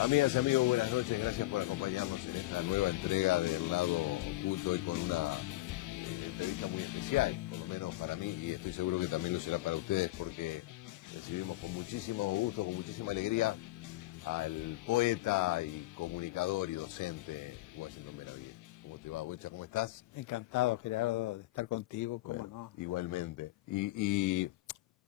Amigas y amigos, buenas noches, gracias por acompañarnos en esta nueva entrega del Lado Oculto y con una entrevista muy especial, por lo menos para mí, y estoy seguro que también lo será para ustedes, porque recibimos con muchísimo gusto, con muchísima alegría al poeta y comunicador y docente Washington Benavides. ¿Cómo te va, Bocha? ¿Cómo estás? Encantado, Gerardo, de estar contigo, ¿cómo Bueno, no? igualmente.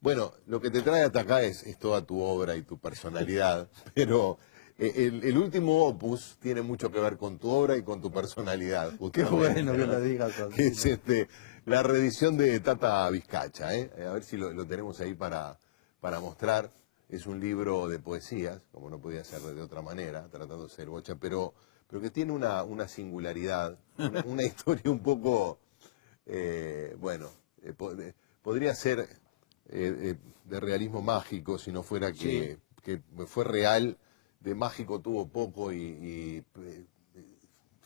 Bueno, lo que te trae hasta acá es toda tu obra y tu personalidad, pero el último opus tiene mucho que ver con tu obra y con tu personalidad, Qué justamente, bueno que ¿no? lo digas así, Que es ¿no? la reedición de Tata Vizcacha, ¿eh? A ver si lo tenemos ahí para mostrar. Es un libro de poesías, como no podía ser de otra manera, tratando de ser Bocha, pero que tiene una singularidad, una historia un poco, bueno, podría ser de realismo mágico si no fuera Sí, que fue real, de mágico tuvo poco y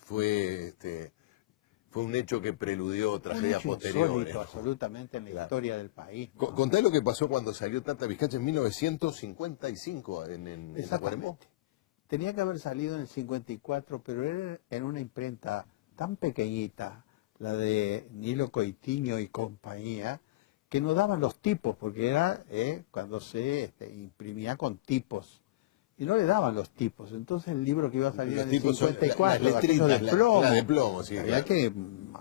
fue un hecho que preludió un tragedias hecho posteriores, insólito ¿no? absolutamente en la Claro. historia del país, ¿no? Contá lo que pasó cuando salió Tata Vizcacha en 1955 en Tacuarembó. Exactamente. Tenía que haber salido en el 54, pero era en una imprenta tan pequeñita, la de Nilo Coitiño y compañía, que no daban los tipos, porque era cuando se imprimía con tipos. Y no le daban los tipos. Entonces el libro que iba a salir Los en el tipos son las 54, de aquellos de letritas, la de plomo, plomo, sí, había claro. que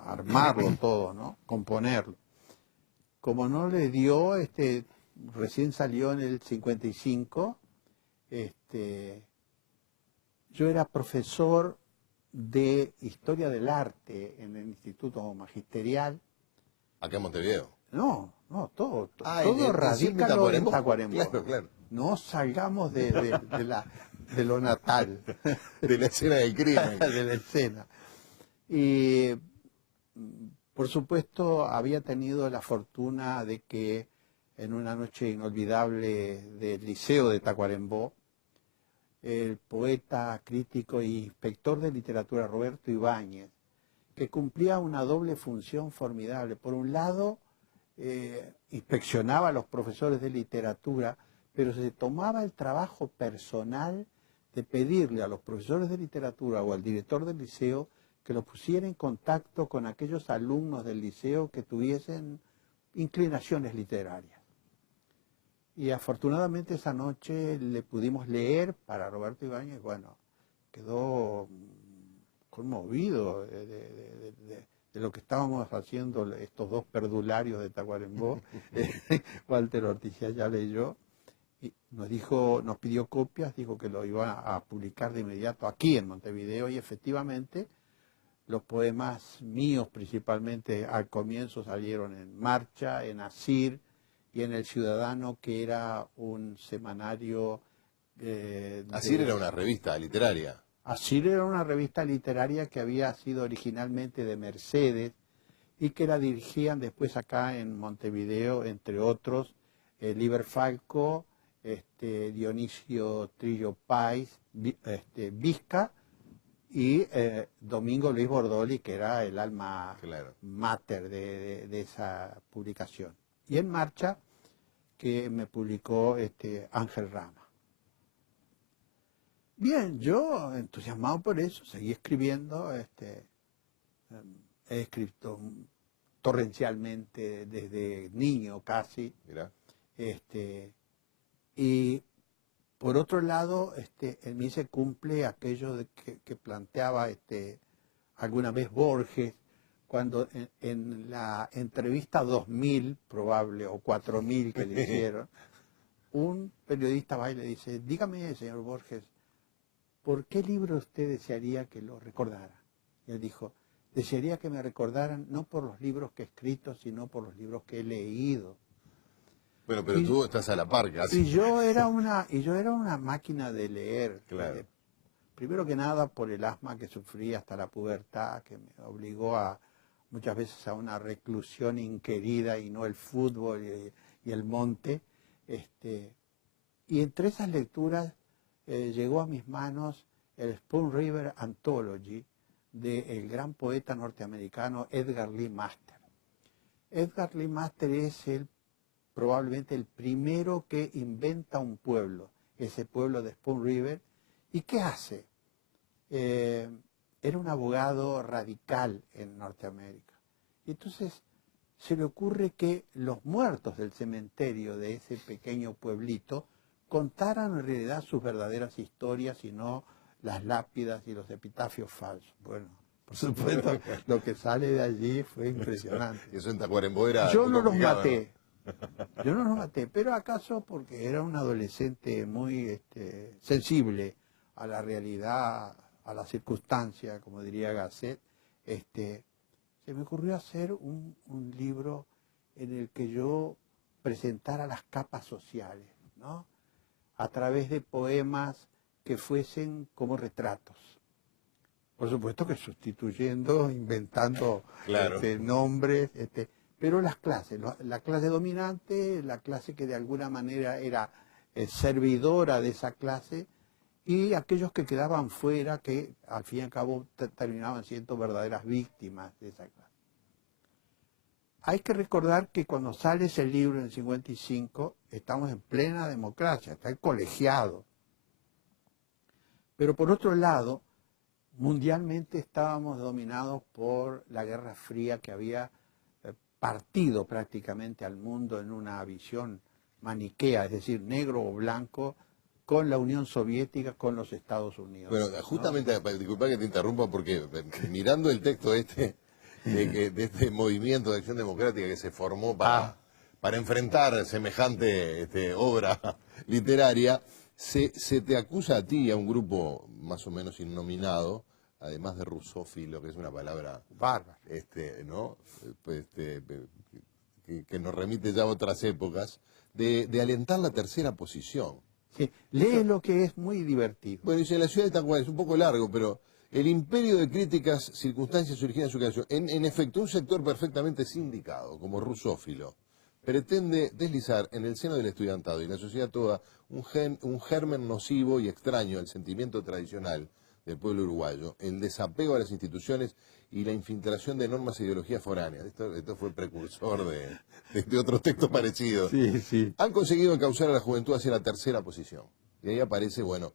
armarlo todo, ¿no? Componerlo. Como no le dio, recién salió en el 55, yo era profesor de Historia del Arte en el Instituto Magisterial. Acá en Montevideo. No, Ah, todo siempre en radícalo en Tacuarembó. Tacuarembó. Claro, claro. No salgamos de lo natal, De la escena del crimen. de la escena. Y por supuesto había tenido la fortuna de que en una noche inolvidable del Liceo de Tacuarembó, el poeta, crítico y inspector de literatura Roberto Ibáñez, que cumplía una doble función formidable. Por un lado, inspeccionaba a los profesores de literatura, pero se tomaba el trabajo personal de pedirle a los profesores de literatura o al director del liceo que los pusiera en contacto con aquellos alumnos del liceo que tuviesen inclinaciones literarias. Y afortunadamente esa noche le pudimos leer para Roberto Ibáñez, bueno, quedó conmovido de lo que estábamos haciendo estos dos perdularios de Tacuarembó. Walter Ortiz ya leyó y nos pidió copias, dijo que lo iba a publicar de inmediato aquí en Montevideo y efectivamente los poemas míos principalmente al comienzo salieron en Marcha, en Asir y en El Ciudadano, que era un semanario Así era una revista literaria. Asir era una revista literaria que había sido originalmente de Mercedes y que la dirigían después acá en Montevideo, entre otros, Liber Falco, Dionisio Trillo Páez, Vizca y Domingo Luis Bordoli, que era el alma Claro. mater de esa publicación. Y En Marcha, que me publicó Ángel Rama. Bien, yo entusiasmado por eso, seguí escribiendo, he escrito torrencialmente desde niño casi, Mirá. y por otro lado, en mí se cumple aquello que planteaba alguna vez Borges, cuando en la entrevista 2000 probable, o 4000 que le hicieron, un periodista va y le dice, dígame, señor Borges, ¿por qué libro usted desearía que lo recordara? Y él dijo, desearía que me recordaran no por los libros que he escrito, sino por los libros que he leído. Bueno, pero tú estás a la par casi. Y yo era una máquina de leer. Claro. Primero que nada por el asma que sufrí hasta la pubertad, que me obligó muchas veces a una reclusión inquerida y no el fútbol y el monte. Y entre esas lecturas llegó a mis manos el Spoon River Anthology del gran poeta norteamericano Edgar Lee Master. Edgar Lee Master es probablemente el primero que inventa un pueblo, ese pueblo de Spoon River, ¿Y qué hace? Era un abogado radical en Norteamérica. Y entonces se le ocurre que los muertos del cementerio de ese pequeño pueblito contaran en realidad sus verdaderas historias y no las lápidas y los epitafios falsos. Bueno, por supuesto, lo que sale de allí fue impresionante. Y eso en Tacuarembó era Yo muy no los complicado, maté, yo no los maté, pero acaso porque era un adolescente muy sensible a la realidad, a la circunstancia, como diría Gasset, se me ocurrió hacer un libro en el que yo presentara las capas sociales, ¿no? A través de poemas que fuesen como retratos. Por supuesto que sustituyendo, inventando Claro. nombres, pero las clases, la clase dominante, la clase que de alguna manera era servidora de esa clase, y aquellos que quedaban fuera, que al fin y al cabo terminaban siendo verdaderas víctimas de esa clase. Hay que recordar que cuando sale ese libro en el 55, estamos en plena democracia, está el colegiado. Pero por otro lado, mundialmente estábamos dominados por la Guerra Fría que había partido prácticamente al mundo en una visión maniquea, es decir, negro o blanco, con la Unión Soviética, con los Estados Unidos. Bueno, justamente, ¿no? Disculpa que te interrumpa, porque mirando el texto de este movimiento de acción democrática que se formó para enfrentar semejante obra literaria, se te acusa a ti y a un grupo más o menos innominado, además de rusófilo, que es una palabra bárbara, ¿no? Que nos remite ya a otras épocas, de alentar la tercera posición. Sí, lee lo que es muy divertido. Bueno, dice, la ciudad de Tacuarembó, es un poco largo, pero el imperio de críticas, circunstancias originan su creación. En efecto, un sector perfectamente sindicado, como rusófilo, pretende deslizar en el seno del estudiantado y la sociedad toda un germen nocivo y extraño al sentimiento tradicional del pueblo uruguayo, el desapego a las instituciones y la infiltración de normas e ideologías foráneas. Esto fue precursor de otros textos parecidos. Sí, sí. Han conseguido encauzar a la juventud hacia la tercera posición. Y ahí aparece, bueno,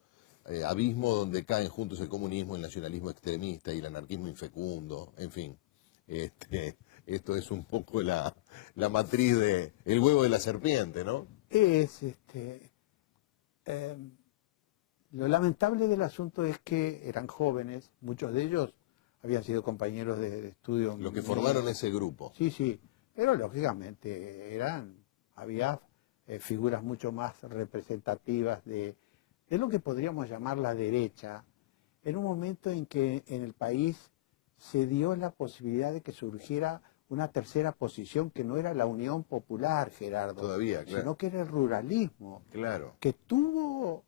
abismo donde caen juntos el comunismo, el nacionalismo extremista y el anarquismo infecundo, en fin. Esto es un poco la matriz de el huevo de la serpiente, ¿no? Lo lamentable del asunto es que eran jóvenes, muchos de ellos habían sido compañeros de estudio. Los que formaron ese grupo. Sí, sí, pero lógicamente había figuras mucho más representativas de lo que podríamos llamar la derecha, en un momento en que en el país se dio la posibilidad de que surgiera una tercera posición que no era la Unión Popular, Gerardo, todavía, claro, sino que era el ruralismo, claro, que tuvo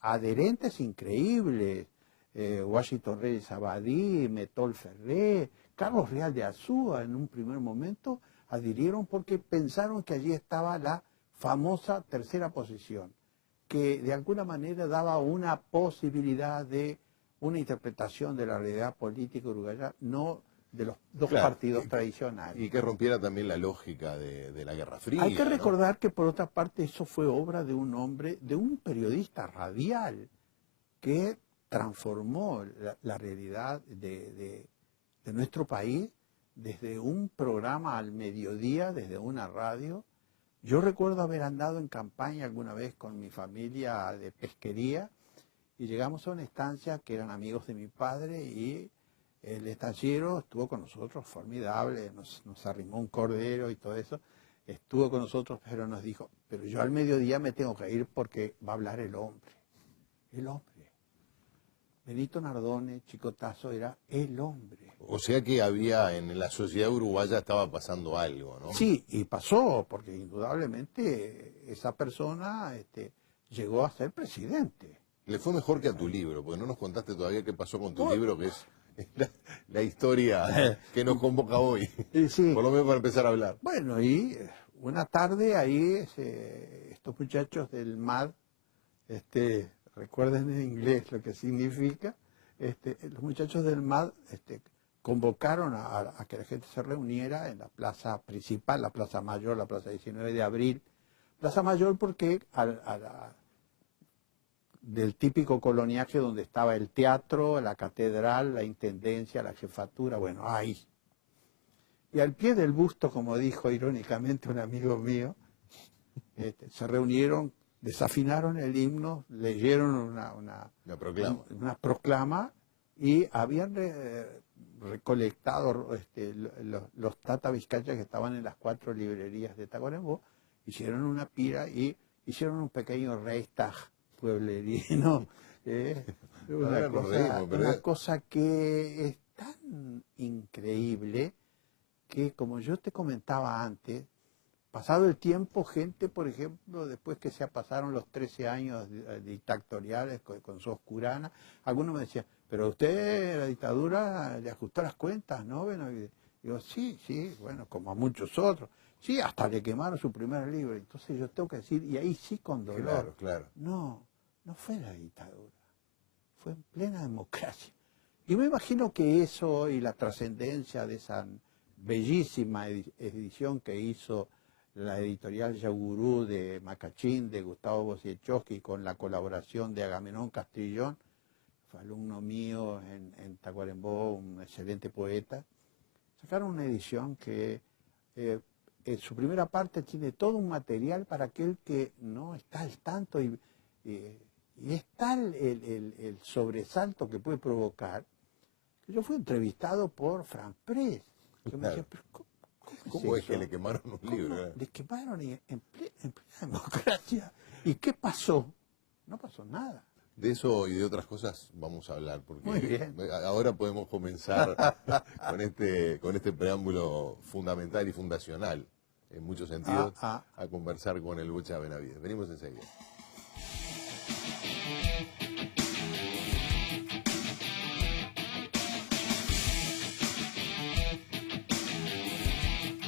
adherentes increíbles, Washington Reyes Abadí, Metol Ferré, Carlos Real de Azúa, en un primer momento adhirieron porque pensaron que allí estaba la famosa tercera posición, que de alguna manera daba una posibilidad de una interpretación de la realidad política uruguaya, no de los dos partidos tradicionales. Y que rompiera también la lógica de la Guerra Fría. Hay que recordar, ¿no?, que por otra parte eso fue obra de un hombre, de un periodista radial, que transformó la realidad de nuestro país desde un programa al mediodía, desde una radio. Yo recuerdo haber andado en campaña alguna vez con mi familia de pesquería y llegamos a una estancia que eran amigos de mi padre y el estanciero estuvo con nosotros, formidable, nos arrimó un cordero y todo eso, estuvo con nosotros, pero nos dijo, pero yo al mediodía me tengo que ir porque va a hablar el hombre. El hombre. Benito Nardone, Chicotazo, era el hombre. O sea que había, en la sociedad uruguaya estaba pasando algo, ¿no? Sí, y pasó, porque indudablemente esa persona llegó a ser presidente. Le fue mejor que a tu libro, porque no nos contaste todavía qué pasó con tu libro, que es la historia que nos convoca hoy. Sí. Por lo menos para empezar a hablar. Bueno, y una tarde ahí estos muchachos del MAD, recuerden en inglés lo que significa, los muchachos del MAD convocaron a que la gente se reuniera en la plaza principal, la Plaza Mayor, la Plaza 19 de Abril. Plaza Mayor porque del típico coloniaje donde estaba el teatro, la catedral, la intendencia, la jefatura, bueno, ahí. Y al pie del busto, como dijo irónicamente un amigo mío, se reunieron, desafinaron el himno, leyeron una proclama y habían recolectado los Tata Vizcachas que estaban en las 4 librerías de Tacuarembó, hicieron una pira y hicieron un pequeño Reichstag pueblerino, una cosa que es tan increíble que, como yo te comentaba antes, pasado el tiempo, gente, por ejemplo, después que se pasaron los 13 años dictatoriales con Soscurana, algunos me decían, pero usted, la dictadura, le ajustó las cuentas, ¿no? Bueno, y digo, sí, bueno, como a muchos otros. Sí, hasta le quemaron su primer libro. Entonces yo tengo que decir, y ahí sí con dolor, claro. no fue la dictadura, fue en plena democracia. Y me imagino que eso y la trascendencia de esa bellísima edición que hizo la editorial Yagurú de Macachín, de Gustavo Wojciechowski, con la colaboración de Agamenón Castrillón, fue alumno mío en Tacuarembó, un excelente poeta, sacaron una edición que en su primera parte tiene todo un material para aquel que no está al tanto y es tal el sobresalto que puede provocar, que yo fui entrevistado por Fran Press, que me decía, pero ¿cómo es que le quemaron un libro? Le quemaron en plena democracia. ¿Y qué pasó? No pasó nada. De eso y de otras cosas vamos a hablar, porque muy bien. Ahora podemos comenzar con este preámbulo fundamental y fundacional, en muchos sentidos, a conversar con el Bocha Benavides. Venimos enseguida.